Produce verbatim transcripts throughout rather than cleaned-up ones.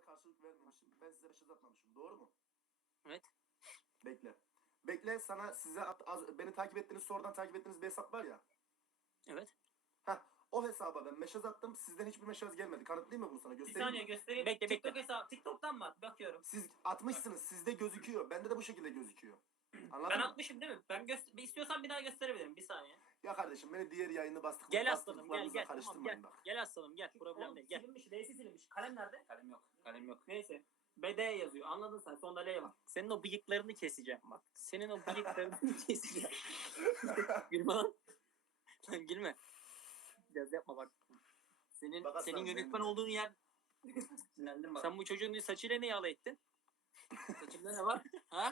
karşılık vermemişim. Ben size mesaj atmamışım. Doğru mu? Evet. Bekle. Bekle sana size at, az, beni takip ettiğiniz sonradan takip ettiğiniz bir hesap var ya. Evet. Heh, o hesaba ben mesaj attım. Sizden hiçbir mesaj gelmedi. Kanıtlayayım mı bunu sana? Bir Göstereyim saniye mi? göstereyim. Bekle, TikTok bekle. hesabı. TikTok'tan mı at? Bakıyorum. Siz atmışsınız. Sizde gözüküyor. Bende de bu şekilde gözüküyor. Anladın Ben mı? atmışım değil mi? Ben göster istiyorsan bir daha gösterebilirim. Bir saniye. Ya kardeşim beni diğer yayını bastık. Gel aslanım gel bastırdıklarınızla gel. Tamam, karıştırmayın gel. bak. Gel aslanım gel. Problem Oğlum değil. Gel. silinmiş. L'si silinmiş. Kalem nerede? Kalem yok. Kalem yok. Neyse. B D yazıyor. Anladın sen. Sonunda L var. Senin o bıyıklarını keseceğim bak. Senin o bıyıklarını keseceğim. Gülme lan. Lan gülme. Biraz yapma bak. Senin Bak aslanım, senin yönetmen benim- olduğun yer. Sinirlendim bak. Sen bu çocuğun saçıyla ne yağla ettin? Saçımda ne var? Ha?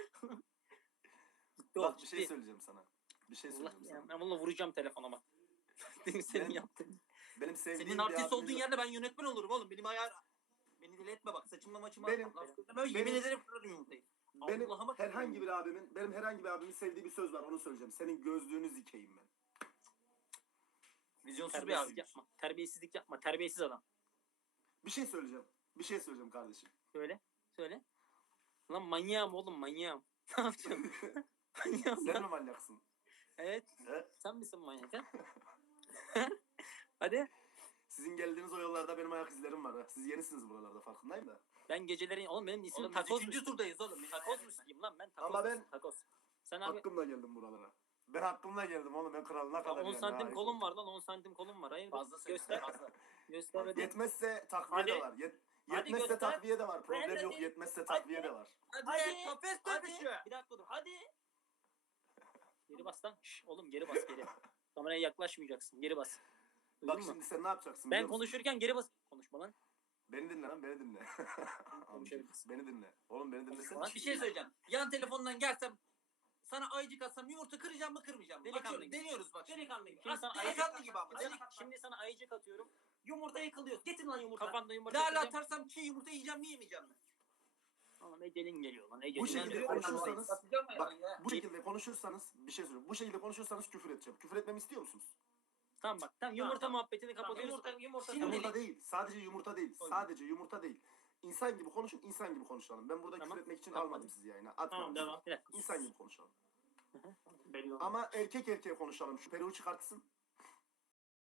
Gitti o, Bak bir şey gitti. söyleyeceğim sana. Bir şey Allah söyleyeceğim ya, sana. ben bununla vuracağım telefonuma. Senin Benim- yaptığın. Benim sevdiğim Senin bir artist abimin- olduğun yerde ben yönetmen olurum oğlum. Benim ayar... Beni deli etme bak. Saçımla maçıma... Benim- Laf söyleme, yemin benim- ederim kırarım yumurtayı. Benim Allah'ıma herhangi bir abimin, benim herhangi bir abimin sevdiği bir söz var. Onu söyleyeceğim. Senin gözlüğünü zikeyim ben. Vizyonsuz bir Terbiyesiz abi yapma. Terbiyesizlik yapma. Terbiyesiz adam. Bir şey söyleyeceğim. Bir şey söyleyeceğim kardeşim. Söyle. Söyle. Lan manyağım oğlum manyağım. Ne yapacağım? Manyağım Sen lan. mi manyaksın? Evet. He? Sen misin manyak ha? Hadi. Sizin geldiğiniz o yollarda benim ayak izlerim var. Ha. Siz yenisiniz buralarda farkındayım da. Ben geceleri... Oğlum benim ismim Oğlum biz takoz üçüncü musun? turdayız oğlum. Takoz musun lan ben? Takoz Ama ben- musun? Takoz. Sen abi... Hakkımla geldim buralara. Ben hakkımla geldim oğlum. Ben kralına kadar on yani. santim Ha, kolum var lan on santim kolum var. Hayır Fazla göster. fazla. Göster hadi. Yetmezse takviye Hadi. de var. Yet, Hadi yetmezse göster. takviye de var. Problem Hadi. yok. Yetmezse takviye Hadi. de var. Hadi. Hadi. Kafes Hadi. dönüşü. Bir dakika dur. Hadi. Geri bas lan. Şş, oğlum geri bas geri. Kameraya yaklaşmayacaksın. Geri bas. Duydun Bak mu? şimdi sen ne yapacaksın Ben biliyor musun? konuşurken geri bas. Konuşma lan. Beni dinle lan beni dinle. Konuşabilirsin. Beni dinle. Oğlum beni dinlesene. Lan Bir şey söyleyeceğim. Yan telefondan gelsem sana ayıcık atsam yumurta kıracağım mı kırmayacağım mı? Delikanlı Bakıyorum, gibi. deniyoruz bak. Delikanlı gibi. Şimdi sana As- Delikanlı ayıcık- gibi ama. Şimdi, Delikanlı. şimdi sana ayıcık atıyorum. Yumurta yıkılıyor. Getir lan yumurta. Kafanda yumurta Lala atacağım. atarsam çiğ yumurta yiyeceğim mi yemeyeceğim mi? Oğlum ecelin geliyor lan. Ecelin Bu şekilde geliyor. konuşursanız, Satacağım mı bak ya? bu şekilde konuşursanız bir şey söyleyeyim. Bu şekilde konuşursanız küfür edeceğim. Küfür etmemi istiyor musunuz? Tamam bak. Tamam yumurta Tamam. muhabbetini Tamam, kapatıyoruz. yumurta yumurta. Şimdi- Yumurta değil. Sadece yumurta değil. Oy. Sadece yumurta değil. İnsan gibi konuşun, insan gibi konuşalım. Ben burada Tamam. küfür etmek için Tamam. almadım sizi yayına. Atmadım. Tamam, devam. Bir dakika. İnsan gibi konuşalım. Belli oldu. Ama erkek erkeğe konuşalım. Şu peruğu çıkartsın.